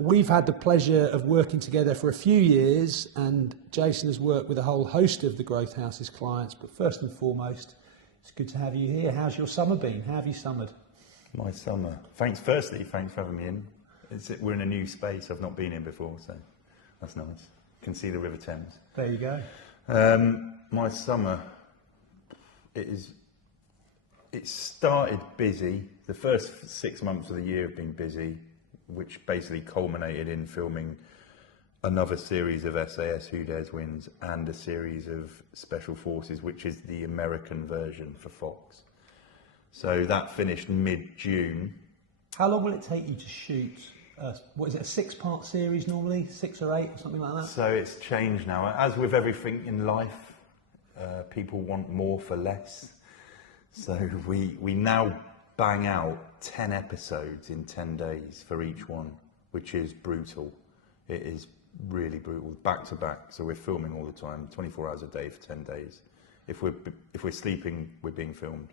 We've had the pleasure of working together for a few years, and Jason has worked with a whole host of the Growth House's clients. But first and foremost, it's good to have you here. How's your summer been? How have you summered? My summer. Thanks for having me in. We're in a new space. I've not been in before, so that's nice. Can see the River Thames. There you go. My summer, it started busy. The first 6 months of the year have been busy, which basically culminated in filming another series of SAS Who Dares Wins and a series of Special Forces, which is the American version for Fox. So that finished mid-June. How long will it take you to shoot? What is it, a 6-part series normally? 6 or 8 or something like that? So it's changed now. As with everything in life, people want more for less. So we now bang out 10 episodes in 10 days for each one, which is brutal. It is really brutal, back to back. So we're filming all the time, 24 hours a day for 10 days. If we're sleeping, we're being filmed.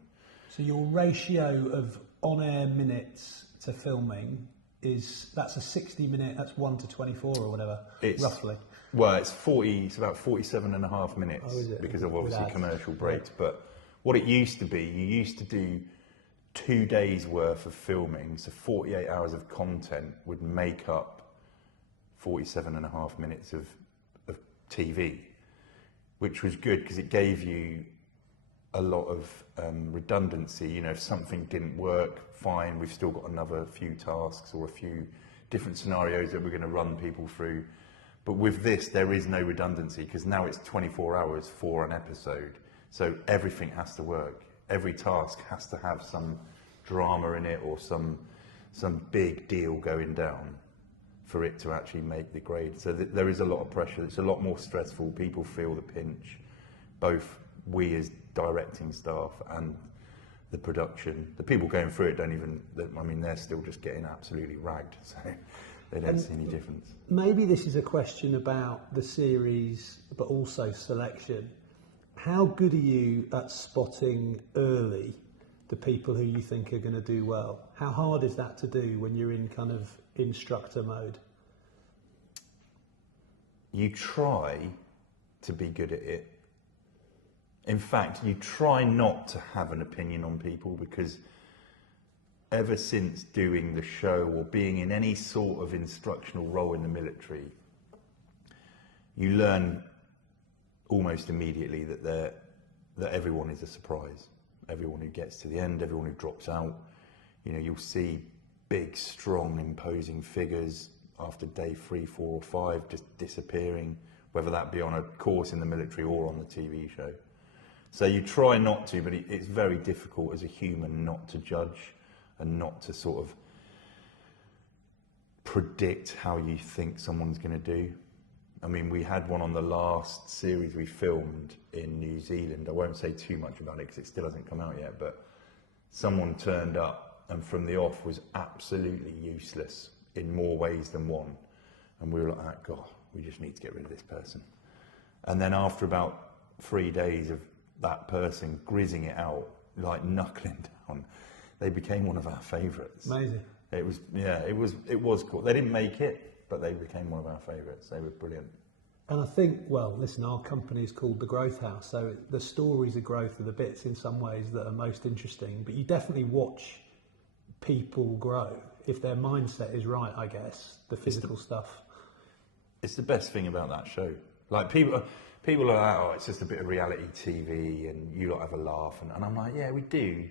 So your ratio of on-air minutes to filming that's a 60-minute, that's 1 to 24 or whatever, roughly. Well, it's about 47 and a half minutes. Oh, is it? Because of obviously commercial breaks. Yeah. But what it used to be, you used to do 2 days worth of filming, so 48 hours of content would make up 47 and a half minutes of TV, which was good because it gave you a lot of redundancy. You know, if something didn't work, fine, we've still got another few tasks or a few different scenarios that we're going to run people through. But with this, there is no redundancy because now it's 24 hours for an episode. So everything has to work. Every task has to have some drama in it or some big deal going down for it to actually make the grade. So there is a lot of pressure. It's a lot more stressful. People feel the pinch, both we as directing staff and the production. The people going through it they're still just getting absolutely ragged. So they don't see any difference. Maybe this is a question about the series, but also selection. How good are you at spotting early the people who you think are going to do well? How hard is that to do when you're in kind of instructor mode? You try to be good at it. In fact, you try not to have an opinion on people because ever since doing the show or being in any sort of instructional role in the military, you learn almost immediately that everyone is a surprise. Everyone who gets to the end, everyone who drops out. You know, you'll see big, strong, imposing figures after day 3, 4 or 5 just disappearing, whether that be on a course in the military or on the TV show. So you try not to, but it's very difficult as a human not to judge and not to sort of predict how you think someone's going to do. I mean, we had one on the last series we filmed in New Zealand. I won't say too much about it because it still hasn't come out yet, but someone turned up and from the off was absolutely useless in more ways than one. And we were like, oh, God, we just need to get rid of this person. And then after about 3 days of that person grizzing it out, like knuckling down, they became one of our favourites. Amazing. It was cool. They didn't make it, but they became one of our favourites. They were brilliant. And I think, well, listen, our company is called The Growth House, so the stories of growth are the bits in some ways that are most interesting, but you definitely watch people grow if their mindset is right, I guess, the physical stuff. It's the best thing about that show. Like people are like, oh, it's just a bit of reality TV and you lot have a laugh. And I'm like, yeah, we do.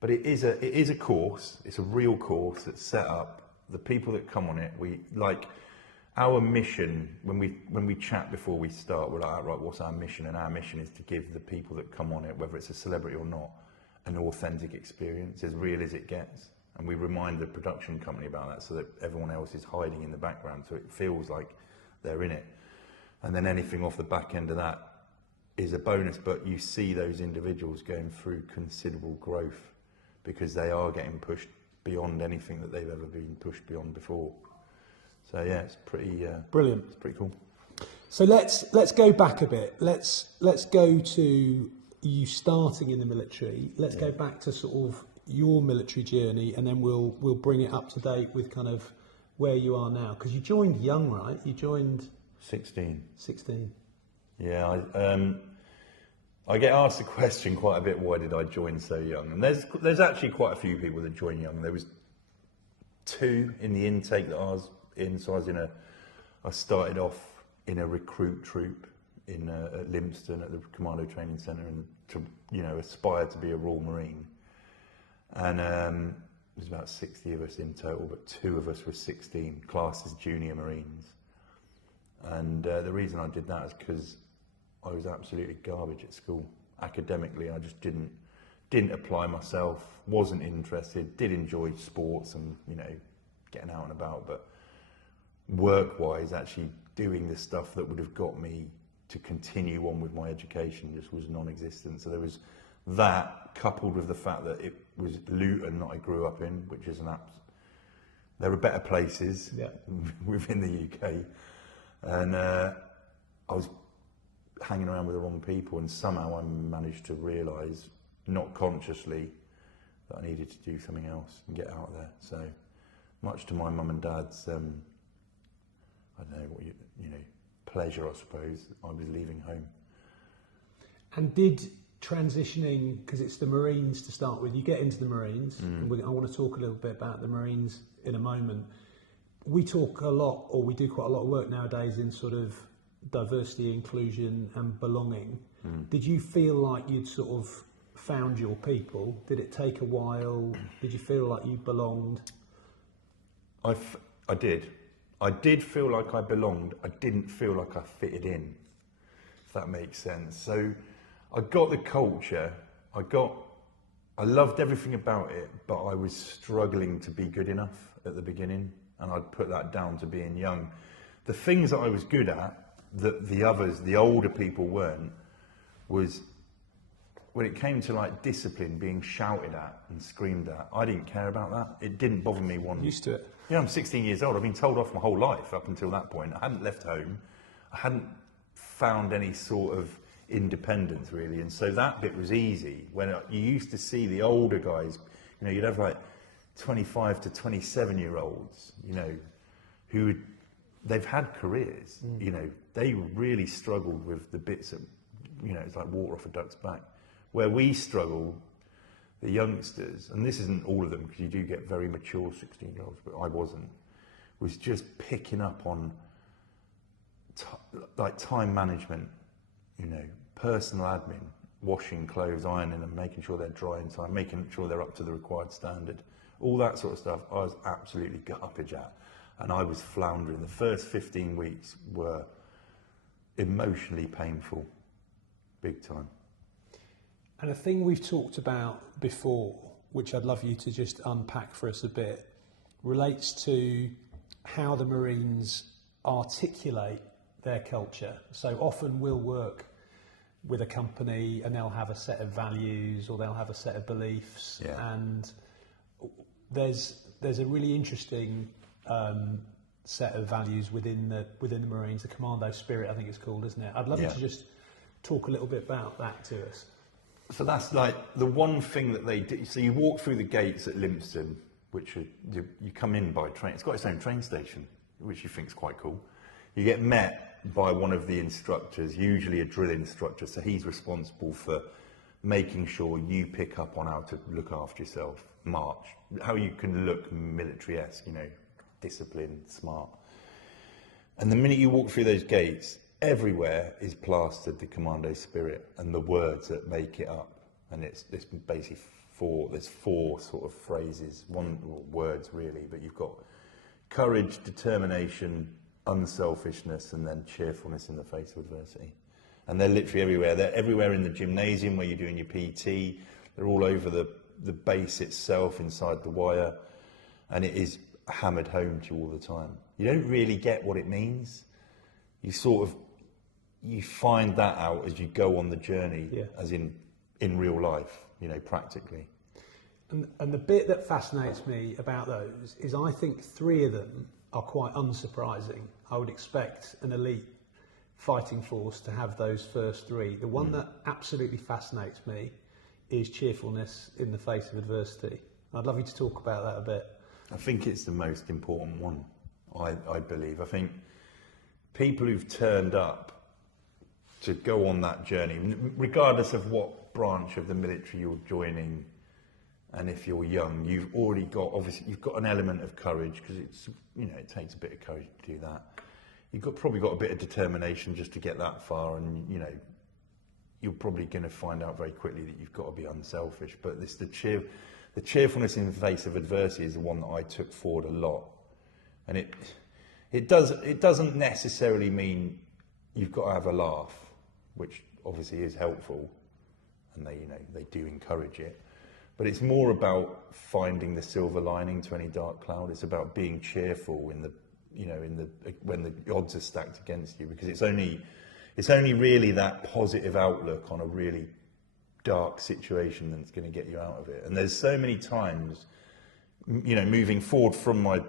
But it is a course. It's a real course that's set up. The people that come on it, our mission, when we chat before we start, we're like, right, what's our mission? And our mission is to give the people that come on it, whether it's a celebrity or not, an authentic experience, as real as it gets. And we remind the production company about that so that everyone else is hiding in the background, so it feels like they're in it. And then anything off the back end of that is a bonus, but you see those individuals going through considerable growth because they are getting pushed beyond anything that they've ever been pushed beyond before. So yeah, it's pretty brilliant. It's pretty cool. So let's go back a bit. Let's go to you starting in the military. Let's go back to sort of your military journey, and then we'll bring it up to date with kind of where you are now? Because you joined young, right? You joined 16. 16. Yeah, I get asked the question quite a bit, why did I join so young? And there's actually quite a few people that join young. There was 2 in the intake that I was in. So I started off in a recruit troop at Lympstone at the Commando Training Centre, and to aspire to be a Royal Marine. And there's about 60 of us in total, but 2 of us were 16, classed as junior Marines. And the reason I did that is because I was absolutely garbage at school. Academically, I just didn't apply myself, wasn't interested, did enjoy sports and, getting out and about, but work-wise, actually doing the stuff that would have got me to continue on with my education just was non-existent. So there was that, coupled with the fact that it was Luton that I grew up in, which is there are better places within the UK. And I was hanging around with the wrong people, and somehow I managed to realise, not consciously, that I needed to do something else and get out there. So, much to my mum and dad's, I don't know what pleasure, I suppose, I was leaving home. And did transitioning, because it's the Marines to start with, you get into the Marines, and I want to talk a little bit about the Marines in a moment. We talk a lot, or we do quite a lot of work nowadays in sort of diversity, inclusion and belonging. Did you feel like you'd sort of found your people? Did it take a while? Did you feel like you belonged? I did. I did feel like I belonged. I didn't feel like I fitted in, if that makes sense. So I got the culture, I loved everything about it, but I was struggling to be good enough at the beginning, and I'd put that down to being young. The things that I was good at, that the others, the older people weren't, was when it came to like discipline, being shouted at and screamed at, I didn't care about that. It didn't bother me one. Used to it. Yeah, I'm 16 years old. I've been told off my whole life up until that point. I hadn't left home. I hadn't found any sort of independence really, and so that bit was easy. When you used to see the older guys, you'd have like 25 to 27-year-olds, who they've had careers, they really struggled with the bits that, it's like water off a duck's back. Where we struggle, the youngsters, and this isn't all of them because you do get very mature 16-year-olds, but I wasn't, was just picking up on like time management, personal admin, washing clothes, ironing them, making sure they're dry in time, making sure they're up to the required standard. All that sort of stuff I was absolutely garbage at, and I was floundering. The first 15 weeks were emotionally painful, big time. And a thing we've talked about before, which I'd love you to just unpack for us a bit, relates to how the Marines articulate their culture. So often we'll work with a company and they'll have a set of values or they'll have a set of beliefs, and there's a really interesting set of values within the Marines, the commando spirit, I think it's called, isn't it? I'd love you to just talk a little bit about that to us. So that's like the one thing that they do. So you walk through the gates at Lympstone, which you come in by train. It's got its own train station, which you think is quite cool. You get met by one of the instructors, usually a drill instructor, so he's responsible for making sure you pick up on how to look after yourself, march, how you can look military-esque, disciplined, smart. And the minute you walk through those gates, everywhere is plastered the commando spirit and the words that make it up. And it's basically there's four sort of phrases, words really, but you've got courage, determination, unselfishness, and then cheerfulness in the face of adversity. And they're literally everywhere. They're everywhere in the gymnasium where you're doing your PT. They're all over the base itself, inside the wire. And it is hammered home to you all the time. You don't really get what it means. You find that out as you go on the journey, as in real life, practically. And the bit that fascinates me about those is I think 3 of them are quite unsurprising. I would expect an elite fighting force to have those first 3. The one that absolutely fascinates me is cheerfulness in the face of adversity. I'd love you to talk about that a bit. I think it's the most important one. I believe. I think people who've turned up to go on that journey, regardless of what branch of the military you're joining, and if you're young, you've already got, obviously, you've got an element of courage, because it's, it takes a bit of courage to do that. You've probably got a bit of determination just to get that far, and, you're probably going to find out very quickly that you've got to be unselfish. But the cheerfulness in the face of adversity is the one that I took forward a lot. And it doesn't necessarily mean you've got to have a laugh, which obviously is helpful, and they do encourage it. But it's more about finding the silver lining to any dark cloud. It's about being cheerful when the odds are stacked against you, because it's only really that positive outlook on a really dark situation that's going to get you out of it. And there's so many times, moving forward from my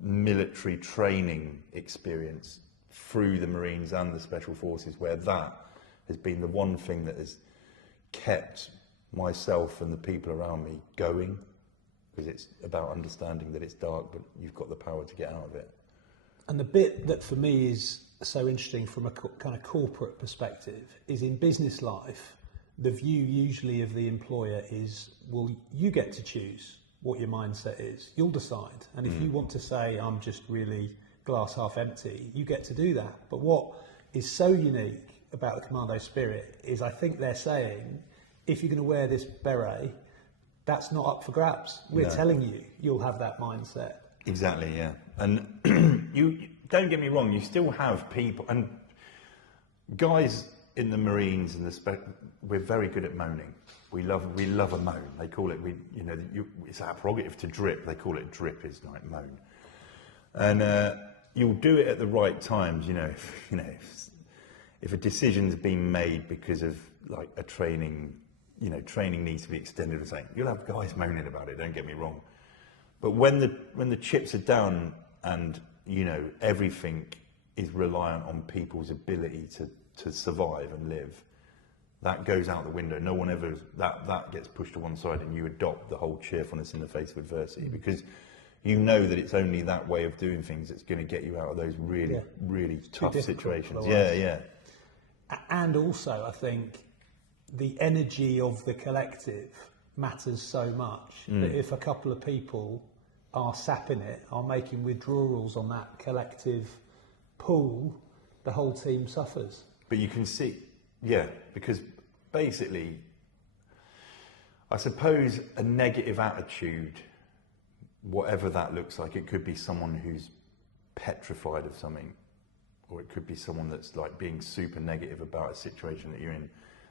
military training experience through the Marines and the Special Forces, where that has been the one thing that has kept myself and the people around me going, because it's about understanding that it's dark, but you've got the power to get out of it. And the bit that for me is so interesting from a kind of corporate perspective is, in business life, the view usually of the employer is, well, you get to choose what your mindset is. You'll decide. And if you want to say, I'm just really glass half empty, you get to do that. But what is so unique about the Commando spirit is, I think they're saying, if you're going to wear this beret, that's not up for grabs. We're telling you, you'll have that mindset. Exactly, yeah. And you don't get me wrong, you still have people, and guys in the Marines and we're very good at moaning. We love a moan. They call it, it's our prerogative to drip. They call it drip, is like moan. And you'll do it at the right times. If a decision's been made because of like a training, training needs to be extended or something, you'll have guys moaning about it. Don't get me wrong. But when the chips are down and everything is reliant on people's ability to survive and live, that goes out the window. No one ever, that gets pushed to one side, and you adopt the whole cheerfulness in the face of adversity, because you know that it's only that way of doing things that's going to get you out of those really, really tough situations. Yeah. And also, I think the energy of the collective matters so much that if a couple of people are sapping it, are making withdrawals on that collective pool, the whole team suffers. But you can see, because basically, I suppose a negative attitude, whatever that looks like, it could be someone who's petrified of something, or it could be someone that's like being super negative about a situation that you're in.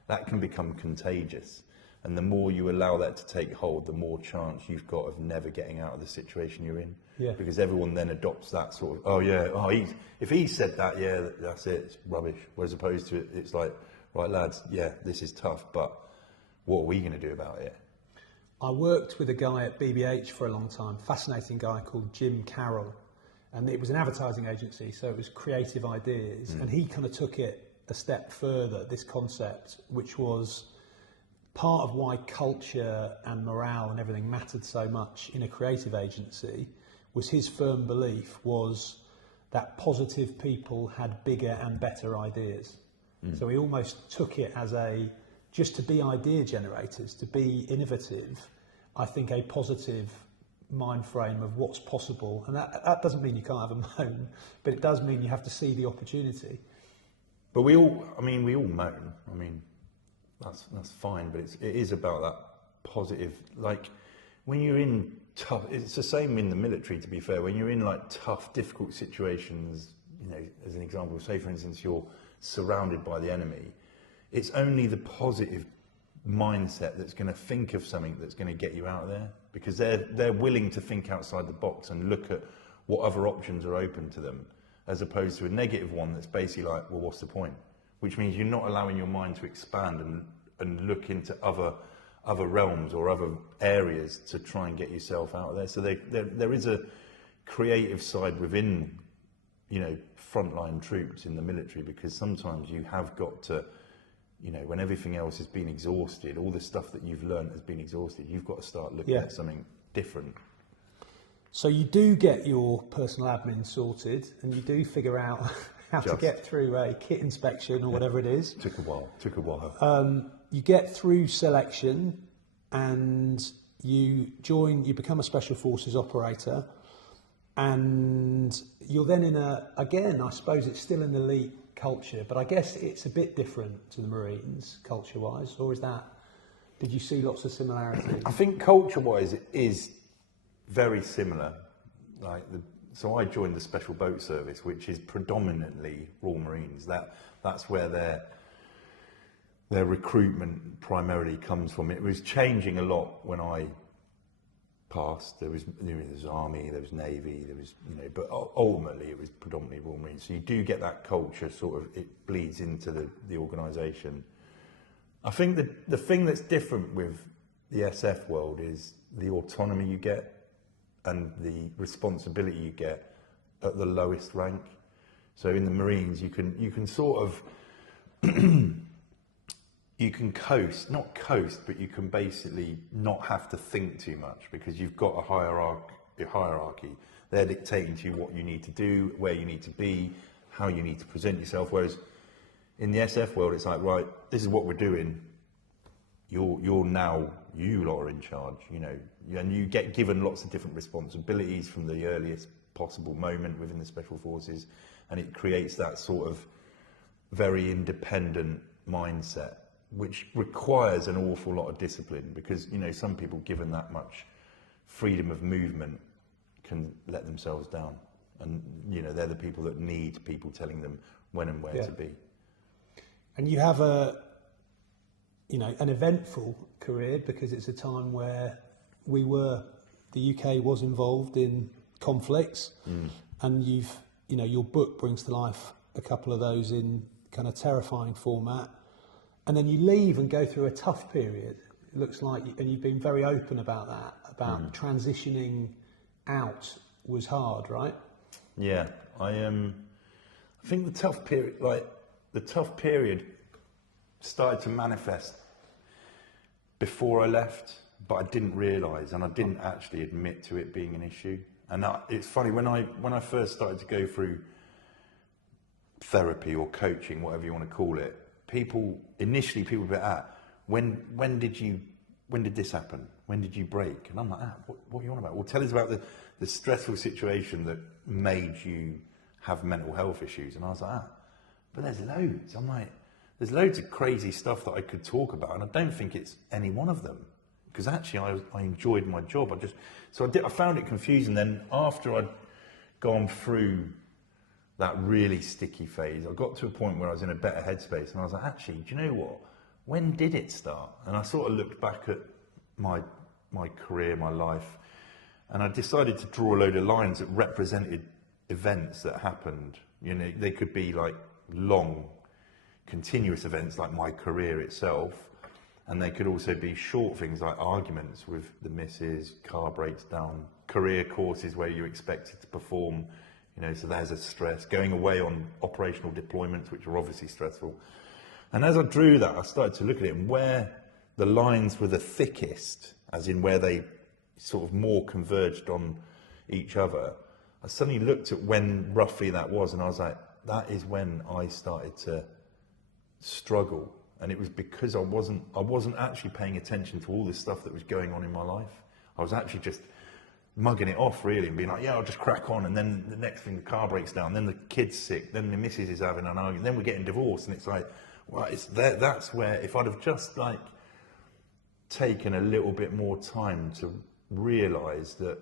That can become contagious. And the more you allow that to take hold, the more chance you've got of never getting out of the situation you're in. Yeah. Because everyone then adopts that sort of, if he said that, that's it, it's rubbish. Whereas opposed to it's like, right lads, this is tough, but what are we going to do about it? I worked with a guy at BBH for a long time, fascinating guy called Jim Carroll. And it was an advertising agency, so it was creative ideas. And he kind of took it a step further, this concept, which was part of why culture and morale and everything mattered so much in a creative agency, was his firm belief was that positive people had bigger and better ideas. So he almost took it as just to be idea generators, to be innovative, I think a positive mind frame of what's possible. And that doesn't mean you can't have a moan, but it does mean you have to see the opportunity. But we all moan. I mean, that's fine, but it is about that positive. Like when you're in tough, it's the same in the military, to be fair. When you're in like tough, difficult situations, as an example, say for instance you're surrounded by the enemy, it's only the positive mindset that's going to think of something that's going to get you out of there, because they're willing to think outside the box and look at what other options are open to them, as opposed to a negative one that's basically like, well, what's the point? Which means you're not allowing your mind to expand and look into other realms or other areas to try and get yourself out of there. So there is a creative side within, frontline troops in the military, because sometimes you have got to, when everything else has been exhausted, all the stuff that you've learned has been exhausted, you've got to start looking at something different. So you do get your personal admin sorted, and you do figure out how to get through a kit inspection or whatever it is. Took a while. You get through selection, and you become a special forces operator, and you're then in again, I suppose it's still an elite culture, but I guess it's a bit different to the Marines culture-wise, or did you see lots of similarities? I think culture-wise it is very similar. So I joined the Special Boat Service, which is predominantly Royal Marines. That's where their recruitment primarily comes from. It was changing a lot when I passed. There was Army, there was Navy, but ultimately it was predominantly Royal Marines. So you do get that culture, sort of, it bleeds into the organisation. I think the thing that's different with the SF world is the autonomy you get and the responsibility you get at the lowest rank. So in the Marines, you can sort of you can not coast, but you can basically not have to think too much because you've got a hierarchy. They're dictating to you what you need to do, where you need to be, how you need to present yourself. Whereas in the SF world, it's like, right, this is what we're doing. You lot are in charge, and you get given lots of different responsibilities from the earliest possible moment within the Special Forces, and it creates that sort of very independent mindset, which requires an awful lot of discipline because, some people given that much freedom of movement can let themselves down. And, they're the people that need people telling them when and where to be. And you have an eventful career because it's a time where the UK was involved in conflicts, and your book brings to life a couple of those in kind of terrifying format. And then you leave and go through a tough period. It looks like, and you've been very open about that, about transitioning out was hard, right? Yeah, I think the tough period started to manifest before I left, but I didn't realise, and I didn't actually admit to it being an issue. And it's funny, when I first started to go through therapy or coaching, whatever you want to call it, people would be when did this happen? When did you break? And I'm like, what are you on about? Well, tell us about the stressful situation that made you have mental health issues. And I was like, but there's loads. I'm like, there's loads of crazy stuff that I could talk about, and I don't think it's any one of them. Because actually I enjoyed my job. I found it confusing. Then after I'd gone through that really sticky phase, I got to a point where I was in a better headspace, and I was like, actually, do you know what? When did it start? And I sort of looked back at my career, my life, and I decided to draw a load of lines that represented events that happened. They could be like long, continuous events like my career itself, and they could also be short things like arguments with the missus, car breaks down, career courses where you're expected to perform, so there's a stress, going away on operational deployments, which are obviously stressful. And as I drew that, I started to look at it, and where the lines were the thickest, as in where they sort of more converged on each other, I suddenly looked at when roughly that was, and I was like, that is when I started to struggle. And it was because I wasn't actually paying attention to all this stuff that was going on in my life. I was actually just mugging it off, really, and being like, I'll just crack on. And then the next thing, the car breaks down, then the kid's sick, then the missus is having an argument, then we're getting divorced. And it's like, well, that's where, if I'd have just taken a little bit more time to realise that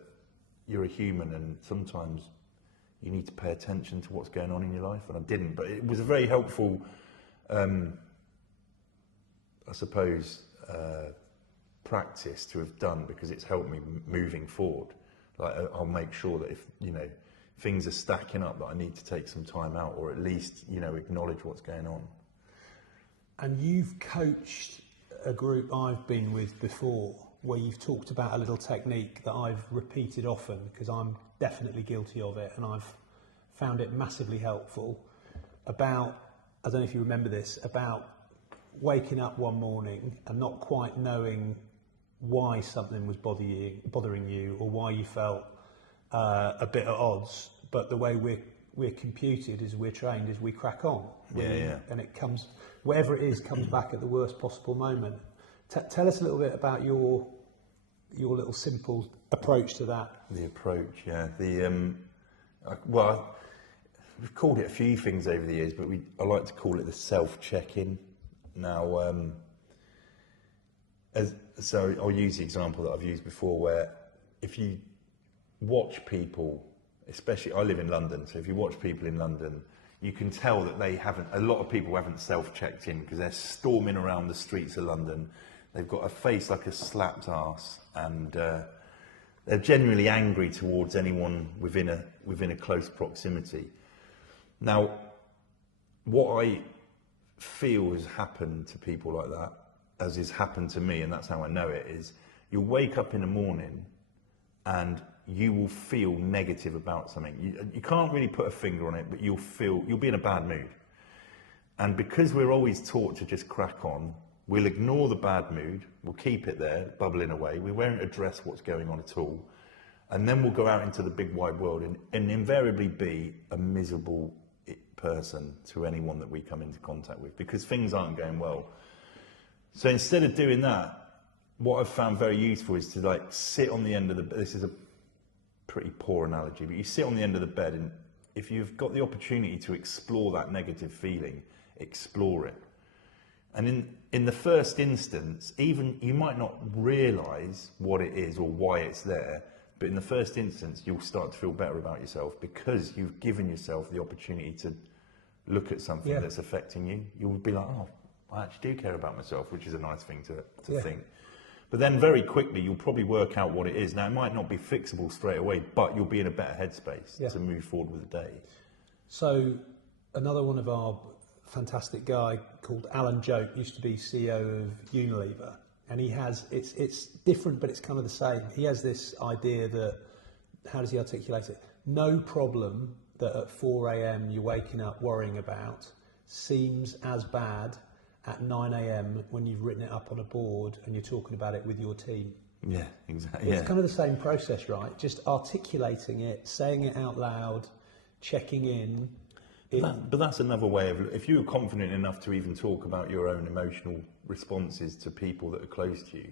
you're a human and sometimes you need to pay attention to what's going on in your life, and I didn't. But it was a very helpful, I suppose, practice to have done, because it's helped me moving forward. I'll make sure that if things are stacking up, that I need to take some time out, or at least acknowledge what's going on. And you've coached a group I've been with before, where you've talked about a little technique that I've repeated often, because I'm definitely guilty of it, and I've found it massively helpful. About, I don't know if you remember this, about waking up one morning and not quite knowing why something was bothering you, or why you felt a bit at odds, but the way we're computed is we're trained is we crack on. And it comes, whatever it is, comes back at the worst possible moment. Tell us a little bit about your little simple approach to that. The approach, yeah. Well, we've called it a few things over the years, but I like to call it the self-check-in. Now, so I'll use the example that I've used before, where if you watch people, especially, I live in London, so if you watch people in London, you can tell that a lot of people haven't self-checked in because they're storming around the streets of London. They've got a face like a slapped arse, and they're generally angry towards anyone within a close proximity. Now, what I feel has happened to people like that, as has happened to me, and that's how I know it, is you'll wake up in the morning and you will feel negative about something. You can't really put a finger on it, but you'll be in a bad mood. And because we're always taught to just crack on, we'll ignore the bad mood, we'll keep it there, bubbling away, we won't address what's going on at all, and then we'll go out into the big wide world and invariably be a miserable person to anyone that we come into contact with, because things aren't going well. So instead of doing that, what I've found very useful is to sit on the end of this is a pretty poor analogy, but you sit on the end of the bed, and if you've got the opportunity to explore that negative feeling, explore it. And in the first instance, even you might not realise what it is or why it's there, but in the first instance, you'll start to feel better about yourself because you've given yourself the opportunity to look at something that's affecting you. You'll be like, oh, I actually do care about myself, which is a nice thing to think. But then very quickly, you'll probably work out what it is. Now, it might not be fixable straight away, but you'll be in a better headspace to move forward with the day. So another one of our fantastic guy called Alan Joke used to be CEO of Unilever, and he has, it's different, but it's kind of the same. He has this idea that, how does he articulate it? No problem that at 4 a.m. you're waking up worrying about seems as bad at 9 a.m. when you've written it up on a board and you're talking about it with your team. Yeah, exactly. It's kind of the same process, right? Just articulating it, saying it out loud, checking in. But that's another way of, if you're confident enough to even talk about your own emotional responses to people that are close to you,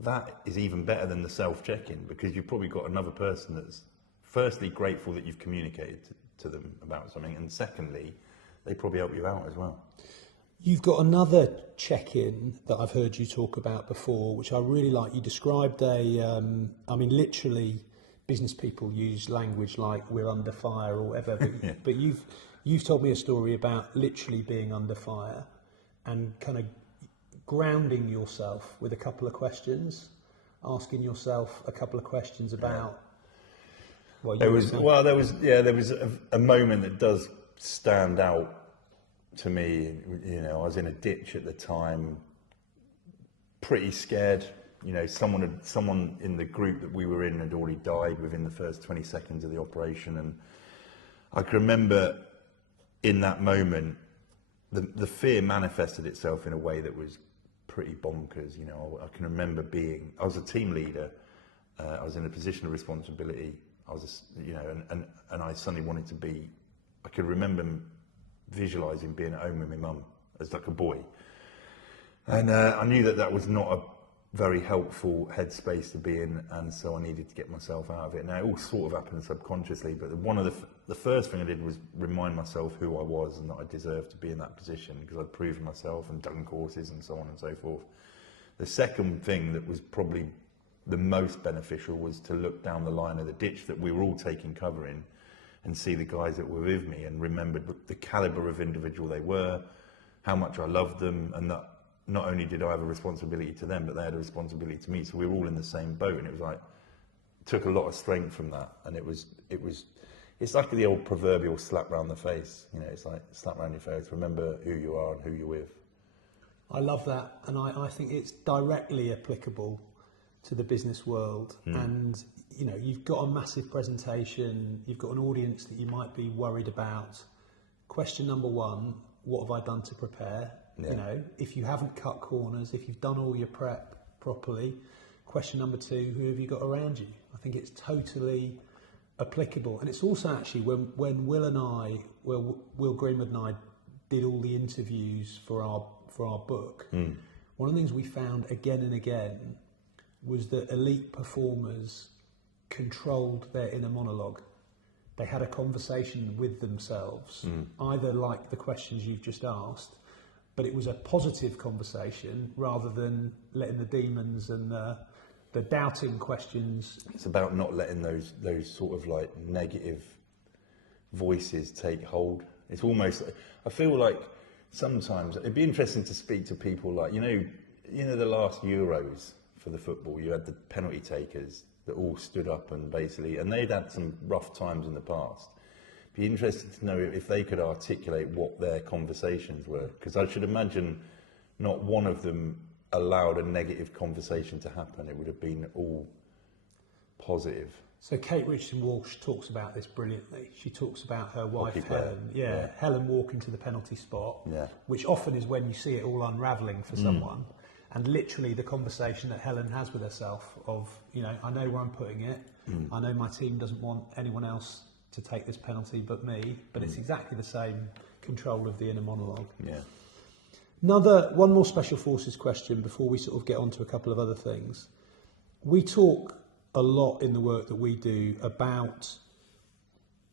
that is even better than the self-check-in, because you've probably got another person that's firstly grateful that you've communicated to them about something, and secondly, they probably help you out as well. You've got another check-in that I've heard you talk about before, which I really like. You described literally business people use language like we're under fire or whatever, but you've told me a story about literally being under fire and kind of grounding yourself with a couple of questions, asking yourself a couple of questions about. There was a moment that does stand out to me. You know, I was in a ditch at the time, pretty scared. You know, someone in the group that we were in had already died within the first 20 seconds of the operation, and I can remember in that moment, the fear manifested itself in a way that was pretty bonkers. You know, I can remember I was a team leader, I was in a position of responsibility. I was, and I suddenly wanted to be. I could remember visualising being at home with my mum as like a boy, and I knew that was not a very helpful headspace to be in, and so I needed to get myself out of it. Now, it all sort of happened subconsciously, but one of the first thing I did was remind myself who I was and that I deserved to be in that position, because I'd proven myself and done courses and so on and so forth. The second thing that was probably the most beneficial was to look down the line of the ditch that we were all taking cover in and see the guys that were with me, and remembered the calibre of individual they were, how much I loved them, and that not only did I have a responsibility to them, but they had a responsibility to me. So we were all in the same boat, and it was like, took a lot of strength from that. And it's like the old proverbial slap round the face. You know, it's like slap round your face. Remember who you are and who you're with. I love that, and I think it's directly applicable to the business world. And you know, you've got a massive presentation, you've got an audience that you might be worried about. Question number one: what have I done to prepare? Yeah. You know, if you haven't cut corners, if you've done all your prep properly. Question number two: who have you got around you? I think it's totally applicable. And it's also actually when Will Greenwood and I did all the interviews for our book, one of the things we found again and again was that elite performers controlled their inner monologue. They had a conversation with themselves, either like the questions you've just asked, but it was a positive conversation rather than letting the demons and the doubting questions. It's about not letting those sort of like negative voices take hold. It's almost, I feel like sometimes it'd be interesting to speak to people like, you know the last Euros for the football, you had the penalty takers that all stood up and they'd had some rough times in the past. Be interested to know if they could articulate what their conversations were, because I should imagine not one of them allowed a negative conversation to happen. It would have been all positive. So Kate Richardson-Walsh talks about this brilliantly. She talks about her wife Helen. Yeah. Helen walking to the penalty spot, which often is when you see it all unravelling for someone. And literally the conversation that Helen has with herself of, I know where I'm putting it. I know my team doesn't want anyone else to take this penalty but me. But it's exactly the same control of the inner monologue. Yeah. One more special forces question before we sort of get on to a couple of other things. We talk a lot in the work that we do about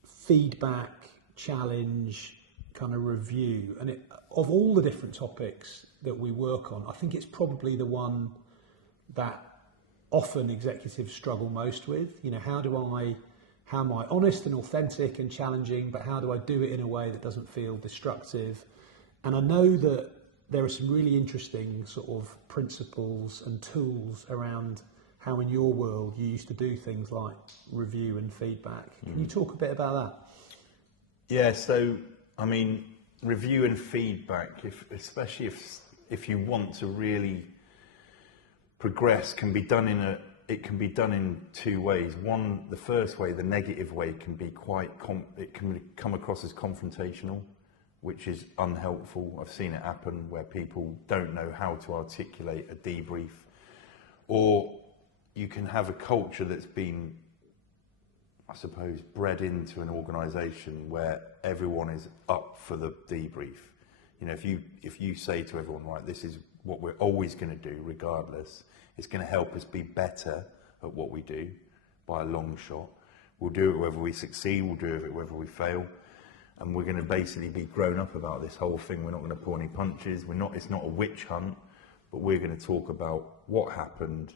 feedback, challenge, kind of review. And of all the different topics that we work on, I think it's probably the one that often executives struggle most with. How am I honest and authentic and challenging, but how do I do it in a way that doesn't feel destructive? And I know that there are some really interesting sort of principles and tools around how in your world you used to do things like review and feedback. Can you talk a bit about that? Yeah, so, review and feedback, especially if you want to really progress, can be done in two ways. One, the first way, the negative way, can be it can come across as confrontational, which is unhelpful. I've seen it happen where people don't know how to articulate a debrief. Or you can have a culture that's been, I suppose, bred into an organisation where everyone is up for the debrief. If you say to everyone, right, this is what we're always going to do regardless, it's going to help us be better at what we do by a long shot. We'll do it whether we succeed, we'll do it whether we fail. And we're going to basically be grown up about this whole thing. We're not going to pull any punches. It's not a witch hunt, but we're going to talk about what happened,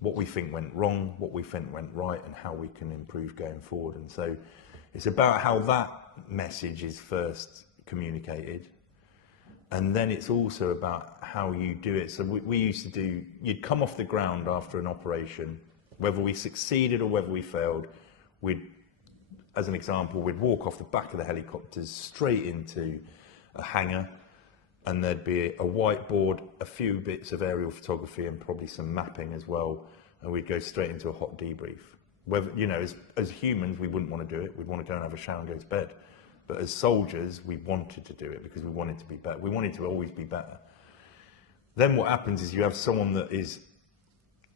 what we think went wrong, what we think went right, and how we can improve going forward. And so it's about how that message is first communicated. And then it's also about how you do it. So we used to you'd come off the ground after an operation, whether we succeeded or whether we failed, as an example, we'd walk off the back of the helicopters straight into a hangar, and there'd be a whiteboard, a few bits of aerial photography, and probably some mapping as well, and we'd go straight into a hot debrief. Whether, as humans, we wouldn't want to do it. We'd want to go and have a shower and go to bed. But as soldiers, we wanted to do it because we wanted to be better. We wanted to always be better. Then what happens is you have someone that is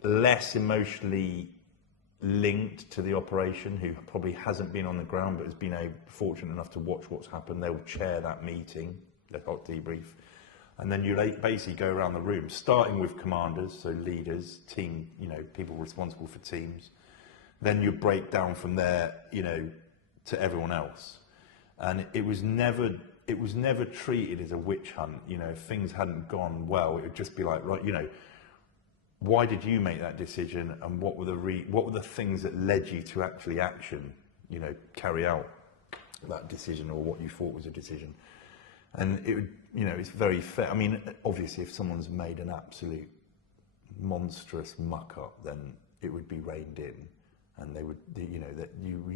less emotionally linked to the operation, who probably hasn't been on the ground but has been fortunate enough to watch what's happened. They'll chair that meeting, the hot debrief, and then you basically go around the room, starting with commanders, so leaders, team, people responsible for teams. Then you break down from there, to everyone else. And it was never treated as a witch hunt. If things hadn't gone well, it would just be like, right, why did you make that decision, and what were the things that led you to actually carry out that decision, or what you thought was a decision. And it would, it's very fair. Obviously, if someone's made an absolute monstrous muck up, then it would be reined in, and they would,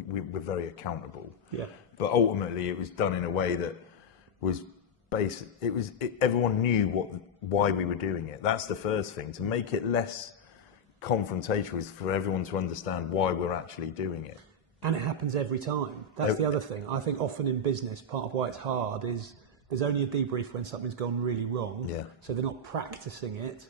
we were very accountable. Yeah. But ultimately, it was done in a way that was everyone knew why we were doing it. That's the first thing. To make it less confrontational is for everyone to understand why we're actually doing it. And it happens every time. That's the other thing. I think often in business, part of why it's hard is there's only a debrief when something's gone really wrong. Yeah. So they're not practicing it,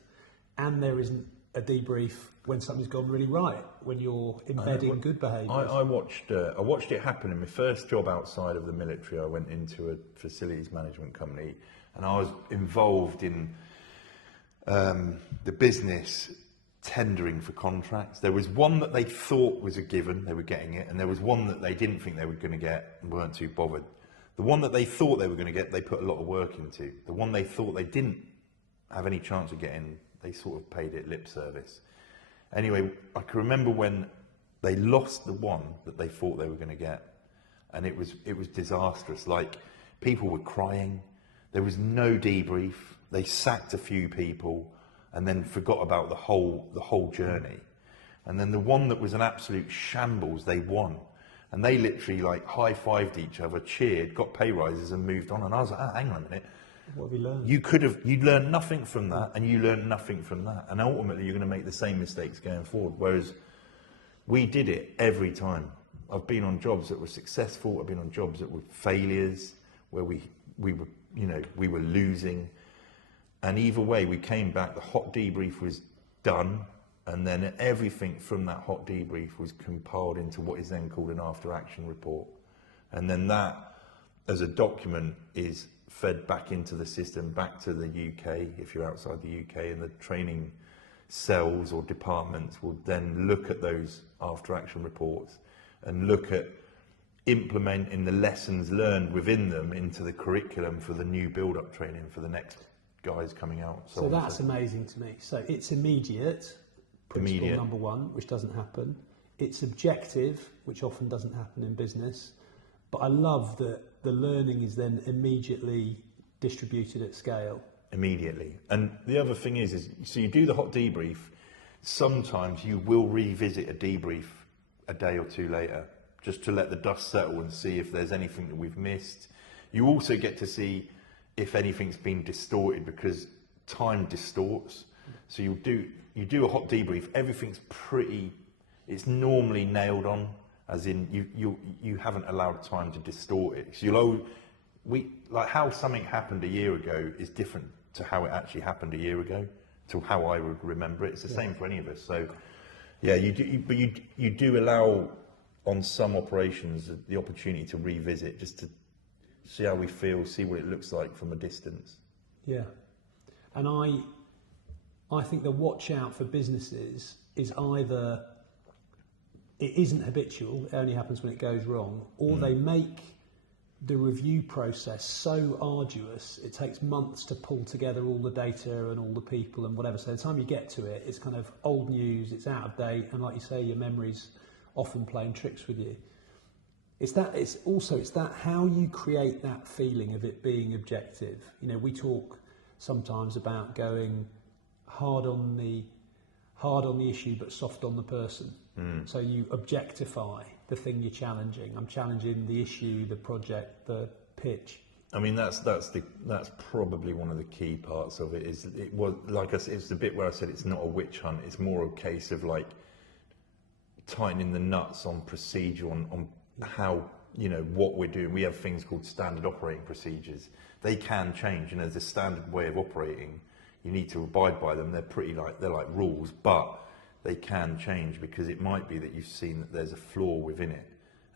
and there isn't a debrief when something's gone really right, when you're embedding good behaviours? I watched it happen in my first job outside of the military. I went into a facilities management company, and I was involved in the business tendering for contracts. There was one that they thought was a given, they were getting it, and there was one that they didn't think they were going to get and weren't too bothered. The one that they thought they were going to get, they put a lot of work into. The one they thought they didn't have any chance of getting, they sort of paid it lip service. Anyway, I can remember when they lost the one that they thought they were going to get, and it was disastrous. Like, people were crying. There was no debrief. They sacked a few people and then forgot about the whole journey. And then the one that was an absolute shambles, they won. And they literally like high-fived each other, cheered, got pay rises and moved on. And I was like, hang on a minute. What have you learned? You'd learned nothing from that, and you learned nothing from that. And ultimately you're going to make the same mistakes going forward. Whereas we did it every time. I've been on jobs that were successful. I've been on jobs that were failures, where we were losing. And either way, we came back, the hot debrief was done, and then everything from that hot debrief was compiled into what is then called an after-action report. And then that, as a document, is fed back into the system, back to the UK, if you're outside the UK, and the training cells or departments will then look at those after-action reports and look at implementing the lessons learned within them into the curriculum for the new build-up training for the next guys coming out. So that's amazing to me. So it's immediate, principle number one, which doesn't happen. It's objective, which often doesn't happen in business. But I love that the learning is then immediately distributed at scale. Immediately. And the other thing is so you do the hot debrief, sometimes you will revisit a debrief a day or two later, just to let the dust settle and see if there's anything that we've missed. You also get to see if anything's been distorted, because time distorts. So you do a hot debrief, everything's it's normally nailed on, as in you haven't allowed time to distort it. So like how something happened a year ago is different to how it actually happened a year ago, to how I would remember it. It's the same for any of us. So yeah, but you do allow on some operations the opportunity to revisit, just to see how we feel, see what it looks like from a distance. Yeah. And I think the watch out for businesses is either it isn't habitual, it only happens when it goes wrong, or they make the review process so arduous, it takes months to pull together all the data and all the people and whatever. So by the time you get to it, it's kind of old news, it's out of date, and like you say, your memory's often playing tricks with you. It's that how you create that feeling of it being objective. You know, we talk sometimes about going hard on the issue but soft on the person. So you objectify the thing you're challenging. I'm challenging the issue, the project, the pitch. I mean, that's probably one of the key parts of it. Like I said, it's the bit where I said it's not a witch hunt. It's more a case of like tightening the nuts on procedure, on how, what we're doing. We have things called standard operating procedures. They can change, and there's a standard way of operating. You need to abide by them. They're like rules, but they can change, because it might be that you've seen that there's a flaw within it,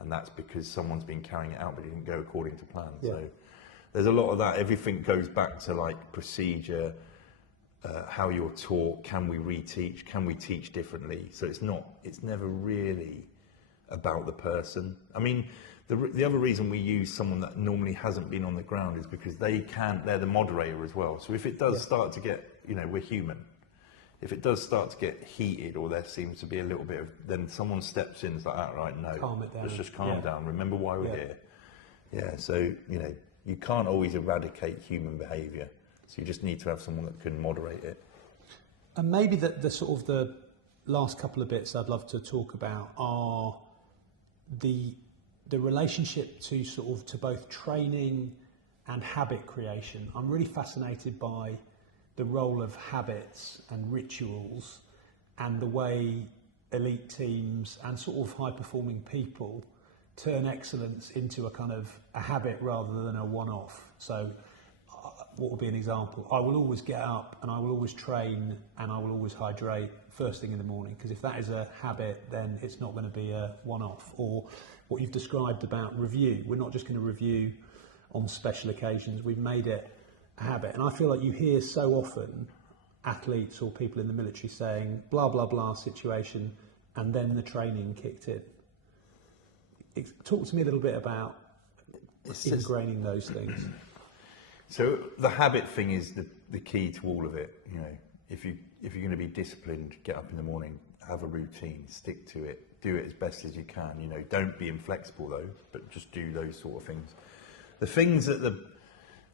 and that's because someone's been carrying it out but it didn't go according to plan. Yeah. So there's a lot of that. Everything goes back to like procedure, how you're taught. Can we reteach? Can we teach differently? So it's never really about the person. I mean, the other reason we use someone that normally hasn't been on the ground is because they're the moderator as well. So if it does start to get, we're human. If it does start to get heated, or there seems to be a little bit of, then someone steps in and is like, right, no, calm it down. Let's just calm down. Remember why we're here. Yeah, so, you can't always eradicate human behaviour. So you just need to have someone that can moderate it. And maybe the sort of the last couple of bits I'd love to talk about are the relationship to both training and habit creation. I'm really fascinated by the role of habits and rituals, and the way elite teams and sort of high-performing people turn excellence into a kind of a habit rather than a one-off. So what would be an example? I will always get up and I will always train and I will always hydrate first thing in the morning, because if that is a habit, then it's not going to be a one-off. Or what you've described about review, we're not just going to review on special occasions, we've made it a habit. And I feel like you hear so often athletes or people in the military saying blah blah blah situation, and then the training kicked in. Talk to me a little bit about ingraining those things. So the habit thing is the key to all of it. You know, if you're going to be disciplined, get up in the morning, have a routine, stick to it, do it as best as you can. You know, don't be inflexible though, but just do those sort of things. The things that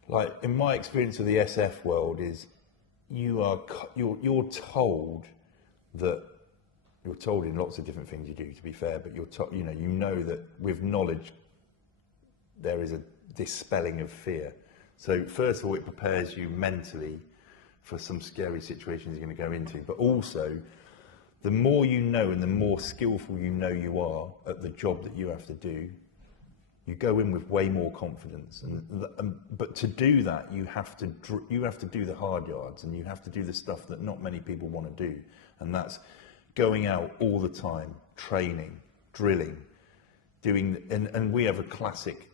like in my experience of the SF world is you're told in lots of different things you do, to be fair, but you know that with knowledge there is a dispelling of fear. So first of all, it prepares you mentally for some scary situations you're going to go into, but also the more you know and the more skillful you know you are at the job that you have to do, you go in with way more confidence. But to do that, you have to do the hard yards, and you have to do the stuff that not many people want to do, and that's going out all the time, training, drilling, doing. And we have a classic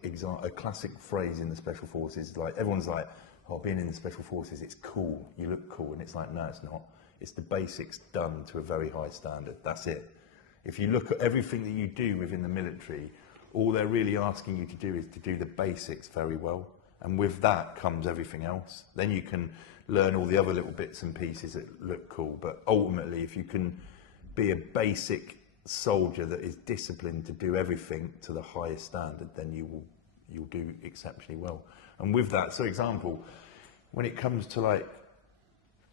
phrase in the Special Forces. Like everyone's like, "Oh, being in the Special Forces, it's cool. You look cool," and it's like, no, it's not. It's the basics done to a very high standard. That's it. If you look at everything that you do within the military, all they're really asking you to do is to do the basics very well. And with that comes everything else. Then you can learn all the other little bits and pieces that look cool. But ultimately, if you can be a basic soldier that is disciplined to do everything to the highest standard, then you'll do exceptionally well. And with that, so example, when it comes to like,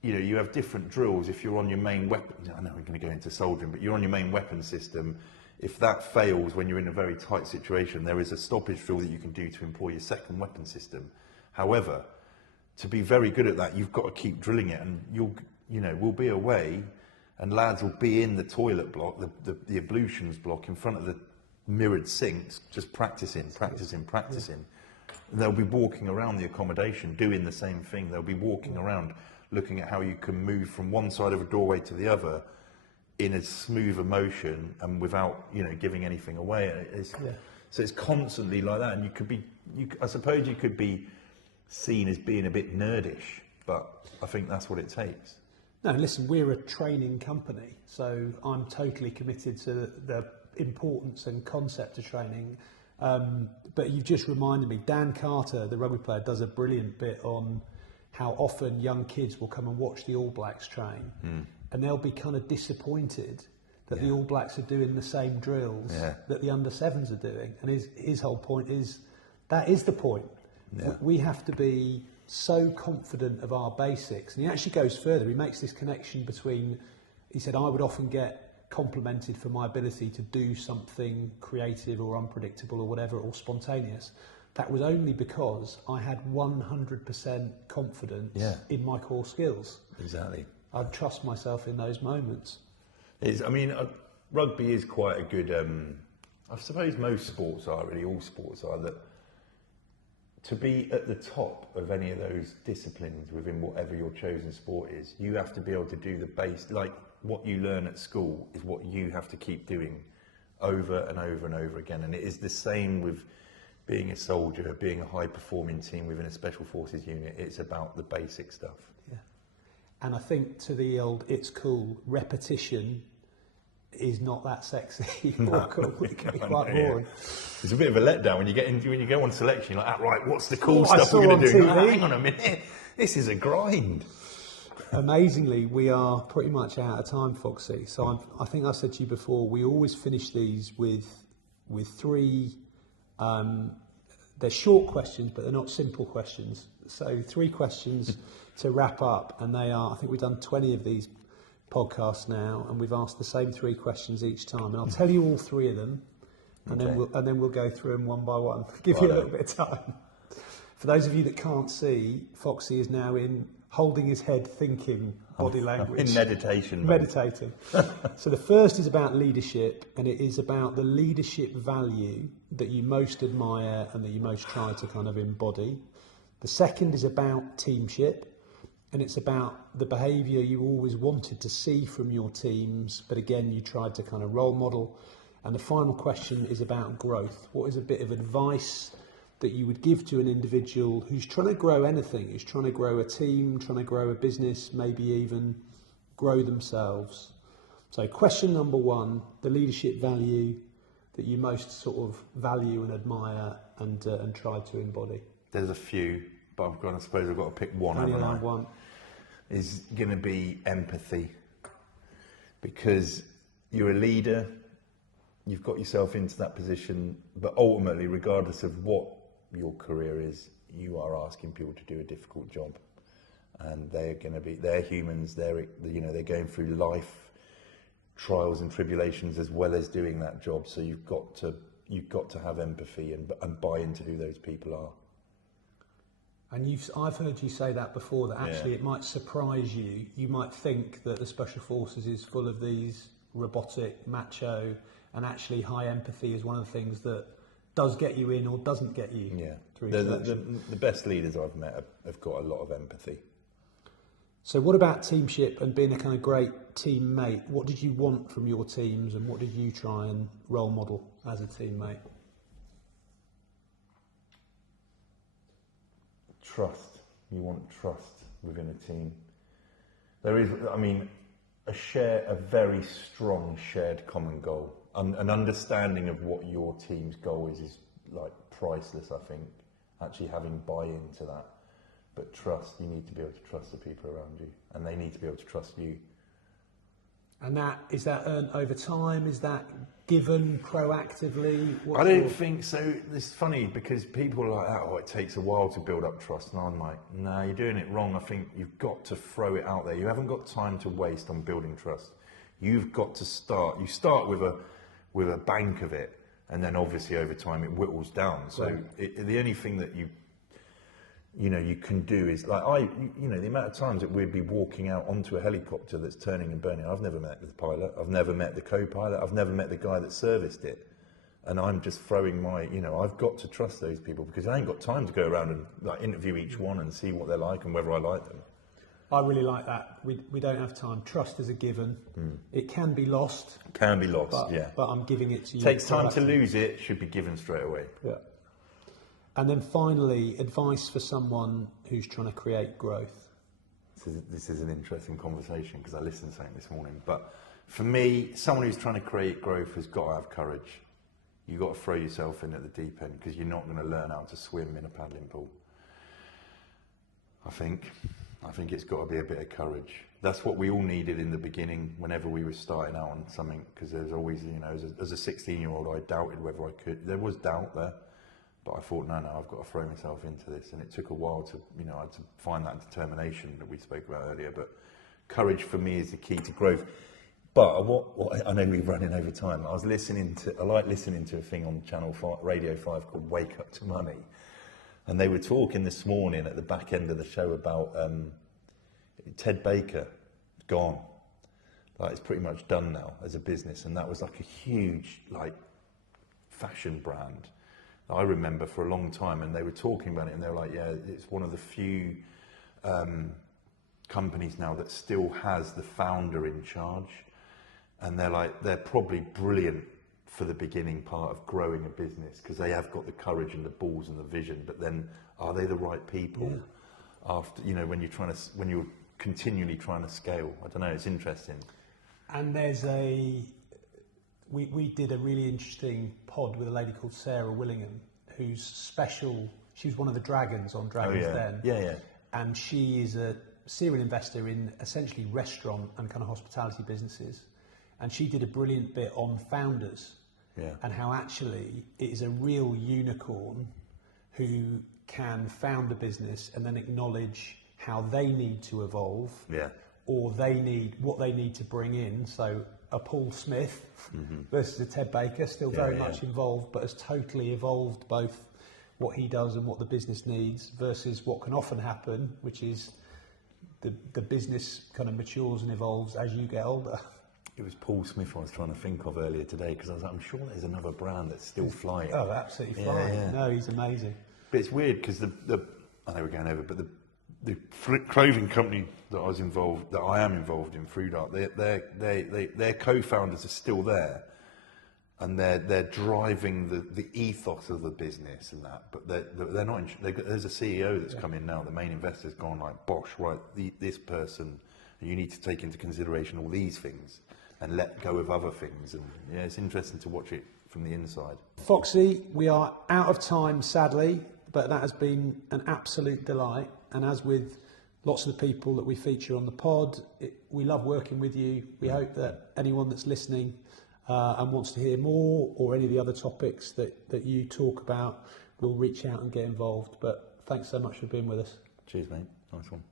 you know, you have different drills. If you're on your main weapon, I know we're going to go into soldiering, but you're on your main weapon system. If that fails when you're in a very tight situation, there is a stoppage drill that you can do to employ your second weapon system. However, to be very good at that, you've got to keep drilling it, and we'll be away, and lads will be in the toilet block, the ablutions block in front of the mirrored sinks, just practicing. And they'll be walking around the accommodation doing the same thing. They'll be walking around looking at how you can move from one side of a doorway to the other in a smoother motion and without, giving anything away. So it's constantly like that. And I suppose you could be seen as being a bit nerdish, but I think that's what it takes. No, listen, we're a training company, so I'm totally committed to the importance and concept of training. But you've just reminded me, Dan Carter, the rugby player, does a brilliant bit on how often young kids will come and watch the All Blacks train, and they'll be kind of disappointed that the All Blacks are doing the same drills that the under-7s are doing. And his whole point is, that is the point. Yeah. We have to be so confident of our basics. And he actually goes further. He makes this connection between, he said, I would often get complimented for my ability to do something creative or unpredictable or whatever, or spontaneous. That was only because I had 100% confidence in my core skills. Exactly. I'd trust myself in those moments. Rugby is quite a good, I suppose most sports are, really all sports are, that to be at the top of any of those disciplines within whatever your chosen sport is, you have to be able to do the base, like what you learn at school is what you have to keep doing over and over and over again. And it is the same with being a soldier, being a high-performing team within a Special Forces unit. It's about the basic stuff. Yeah. And I think to the old, it's cool, repetition is not that sexy or cool. It can be quite boring. It's a bit of a letdown when you go on selection. You're like, right, what's the cool stuff we're going to do? Hang on a minute, this is a grind. Amazingly, we are pretty much out of time, Foxy. So I think I said to you before, we always finish these with three. They're short questions, but they're not simple questions. So 3 questions to wrap up, and they are. I think we've done 20 of these podcasts now, and we've asked the same 3 questions each time. And I'll tell you all 3 of them, and then we'll go through them one by one. Give you a little bit of time. For those of you that can't see, Foxy is now holding his head, thinking body language. In meditation. Meditating. So the first is about leadership, and it is about the leadership value that you most admire and that you most try to kind of embody. The second is about teamship, and it's about the behaviour you always wanted to see from your teams, but again, you tried to kind of role model. And the final question is about growth. What is a bit of advice that you would give to an individual who's trying to grow anything, who's trying to grow a team, trying to grow a business, maybe even grow themselves? So question number one, the leadership value that you most sort of value and admire and try to embody. There's a few, but I suppose I've got to pick one. Only allowed one. Is going to be empathy, because you're a leader, you've got yourself into that position, but ultimately, regardless of what your career is, you are asking people to do a difficult job, and they're humans. They're going through life trials and tribulations as well as doing that job. So you've got to have empathy and buy into who those people are. And I've heard you say that before, that actually it might surprise you. You might think that the Special Forces is full of these robotic, macho, and actually high empathy is one of the things that does get you in or doesn't get you through selection. The best leaders I've met have got a lot of empathy. So what about teamship and being a kind of great teammate? What did you want from your teams, and what did you try and role model as a teammate? Trust. You want trust within a team. There is, a very strong shared common goal. An understanding of what your team's goal is like priceless, I think. Actually having buy-in to that. But trust, you need to be able to trust the people around you, and they need to be able to trust you. And is that earned over time? Is that given proactively? I don't think so. It's funny because people are like, it takes a while to build up trust. And I'm like, no, you're doing it wrong. I think you've got to throw it out there. You haven't got time to waste on building trust. You've got to start. You start with a bank of it, and then obviously over time it whittles down. So the only thing that you can do is like the amount of times that we'd be walking out onto a helicopter that's turning and burning. I've never met the pilot. I've never met the co-pilot. I've never met the guy that serviced it. And I'm just throwing I've got to trust those people, because I ain't got time to go around and like interview each one and see what they're like and whether I like them. I really like that. We don't have time. Trust is a given. It can be lost. But I'm giving it to you. Takes time to lose it. Should be given straight away. Yeah. And then finally, advice for someone who's trying to create growth. This is an interesting conversation because I listened to something this morning. But for me, someone who's trying to create growth has got to have courage. You've got to throw yourself in at the deep end, because you're not going to learn how to swim in a paddling pool. I think it's got to be a bit of courage. That's what we all needed in the beginning whenever we were starting out on something, because there's always, as a 16-year-old, I doubted whether I could. There was doubt there. But I thought, no, I've got to throw myself into this. And it took a while to, I had to find that determination that we spoke about earlier. But courage for me is the key to growth. But I know we're running over time. I like listening to a thing on Channel 5, Radio 5 called Wake Up to Money. And they were talking this morning at the back end of the show about Ted Baker, gone. Like, it's pretty much done now as a business. And that was like a huge, fashion brand. I remember for a long time, and they were talking about it, and they were like, yeah, it's one of the few companies now that still has the founder in charge. And they're probably brilliant for the beginning part of growing a business, because they have got the courage and the balls and the vision, but then are they the right people after, when you're continually trying to scale? I don't know, it's interesting. And there's we did a really interesting pod with a lady called Sarah Willingham, who's special. She was one of the dragons on Dragons Den. Yeah. And she is a serial investor in essentially restaurant and kind of hospitality businesses. And she did a brilliant bit on founders and how actually it is a real unicorn who can found a business and then acknowledge how they need to evolve or what they need to bring in. So a Paul Smith versus a Ted Baker, still very much involved, but has totally evolved both what he does and what the business needs versus what can often happen, which is the business kind of matures and evolves as you get older. It was Paul Smith I was trying to think of earlier today, because I was like, I'm sure there's another brand that's still flying. Oh, absolutely flying. Yeah. No, he's amazing. But it's weird because I know we're going over, but the clothing company that I am involved in, Food Art, their co-founders are still there, and they're driving the ethos of the business and that. But they're not. There's a CEO that's come in now. The main investor's gone like, Bosh, right? This person, you need to take into consideration all these things and let go of other things. And yeah, it's interesting to watch it from the inside. Foxy, we are out of time, sadly, but that has been an absolute delight. And as with lots of the people that we feature on the pod, we love working with you. We hope that anyone that's listening and wants to hear more, or any of the other topics that you talk about, will reach out and get involved. But thanks so much for being with us. Cheers, mate. Nice one.